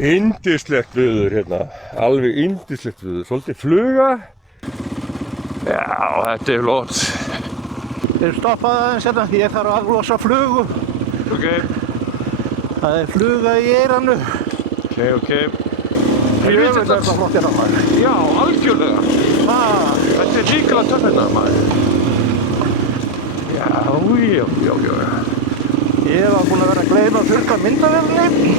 Yndislegt veður hérna, alveg yndislegt veður, svolítið fluga. Já, þetta er flott. Þeir stoppaði aðeins hérna, ég þarf að losa flugu. Ok. Það er fluga í eyranu. Ok. Ég veit þetta flott hérna maður. Já, algjörlega. Þetta er ríkilega töff hérna maður. Já. Ég var búinn að vera að gleyma fullt af myndavélinni.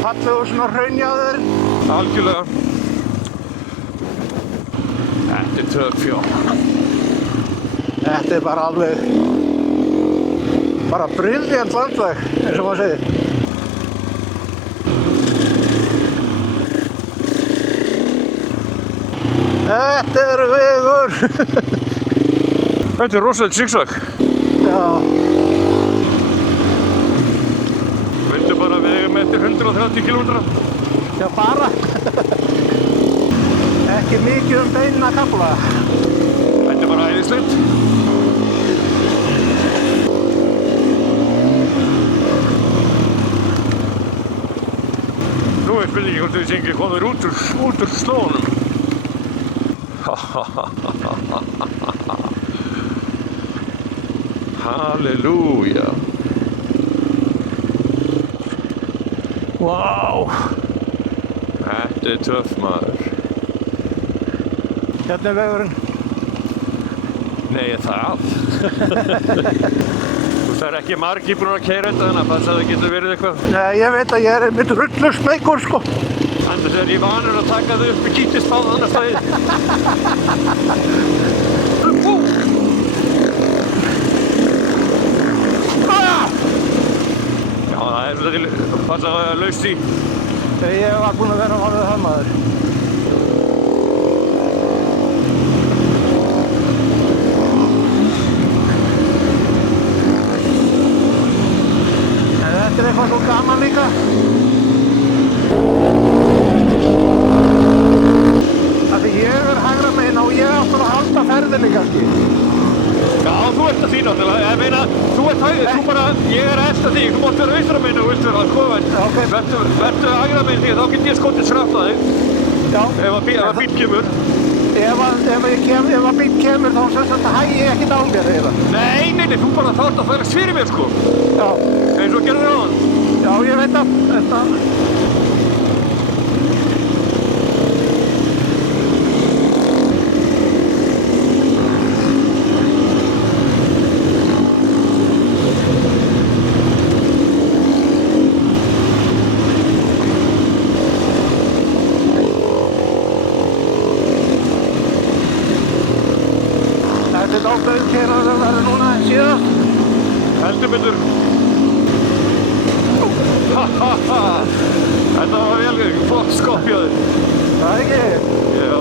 Fallegu svona hraunjaður. Algjörlega. Þetta er töff, já. Þetta er bara alveg, bara brilljant landslag, eins og maður segir. Þetta er vegur. Þetta er rosalega zigzag. Já. Vildu bara vega eftir 130 km? Já, bara. Ekki mikið beinin að kafla. Þetta er bara æðislegt. Nú er spurningin hvort við ekki komið út úr slóðunum. Halleluja. Vá. Þetta er töff maður. Hérna er vegurinn. Nei, það. Það er ekki margir búin að keyra þetta, þannig að það getur verið eitthvað. Nei, ég veit að ég er einmitt rullusmeykur, sko. Annars er ég vanur að taka þau upp í kítisbáð annars staðið. Já, það er svolítið að passa að laust í. Ég var búinn að vera að horfa það maður. En þetta er eitthvað svo gaman líka. Því ég er hægra megin og ég átti að halda ferðinni kannski. Já, þú ert að því náttúrulega. Ég meina, þú ert hægri, þú bara, ég er eftir því. Þú mátt vera austra megin og vilt vera að skoða þetta. Ok. Vertu hægra megin því, þá get ég skotið skrapt að þig. Já. Ef að bíll kemur. Ef að bíll kemur þá sem sagt hægi ég ekkert á mér eiginlega. Nei, þú bara þarft að færast fyrir mér, sko. Já. Eins og gerður áðan. Já, ég veit að þetta. Þetta er ákveðin að vera núna síðan. Heldur betur. Þetta var vel flott skoppjaður. Það er ekki. Já.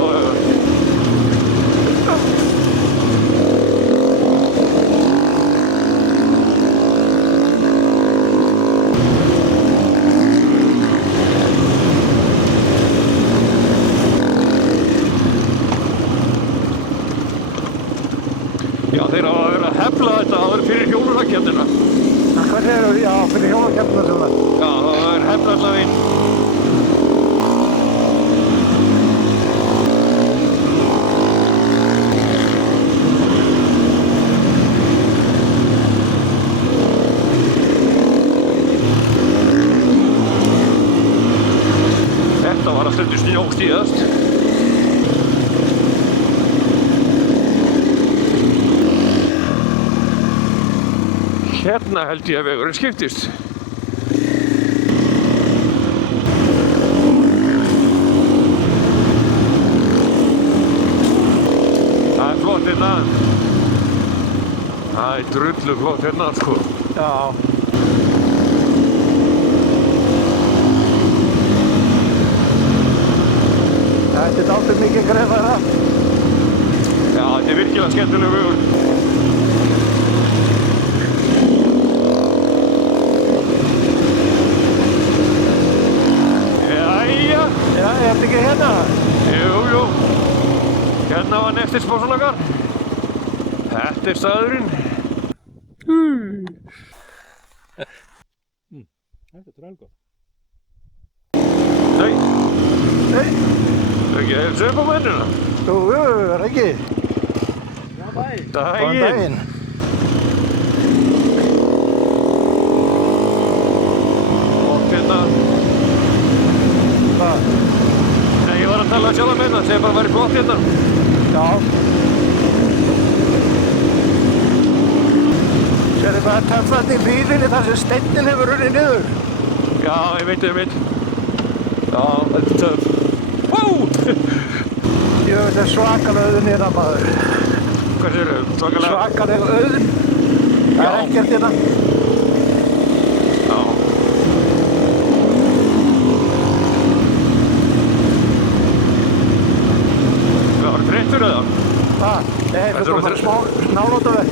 Já, þeir hafa verið að hefla þetta áður fyrir hjólunarkeppnina. Hvernig eru, já, fyrir hjólakeppnina sem það? Já, það er hefla allavega inn. Þetta var að stundu snjóstíðast. Hérna held ég að vegurinn skiptist. Það er flott hérna. Það er drullu flott hérna, sko. Já. Þetta er dálítið mikið greiðara. Já, þetta er virkilega skemmtileg vegur. Er þetta ekki hérna? Jú. Hérna var neftir spásalakar. Þetta er staðurinn. Þetta er drælgóð. Nei. Nei. Ekki að helsa upp á mennina. Jú, Raggi. Daginn. Góðan daginn. Og hérna. Hvað? Nei, ég var að tala sjálf með hérna, segja bara að væri flott hérna. Já. Sérðu bara töfðandi í bílinni þar sem steinninn hefur runnið niður. Já, ég veit. Já, þetta er töf. Wow! Jú, þetta er svakalega auðn hérna maður. Hvað séu þau? Svakalega auðn. Það er ekkert hérna. Já. Það var þreyttur eða? Nei, við komum bara smá nálótaverk.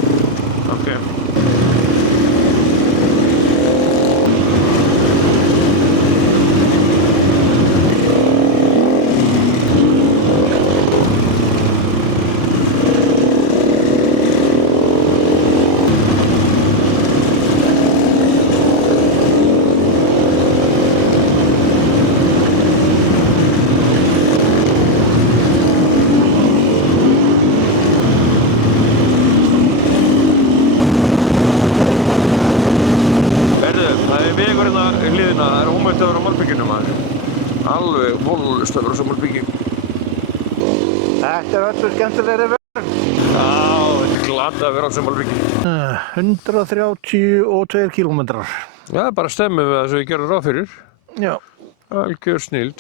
Ok. Hliðina, það er ómætt að vera á malbygginu maður. Alveg vonlaust að vera á þessu malbyggi. Þetta er öllu skemmtilegri verð. Já, þetta er glata að vera á þessu malbyggi. 132 kílómetrar. Já, bara stemmum við það sem við gerum ráð fyrir. Já. Algjör snild.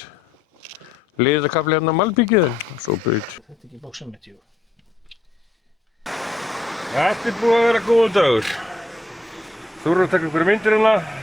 Liðakafli hérna á malbyggið, svo byrjt. Þetta er ekki bóksum mitt, jú. Þetta er búið að vera góð dagur. Þú eru að taka ykkur myndir hérna.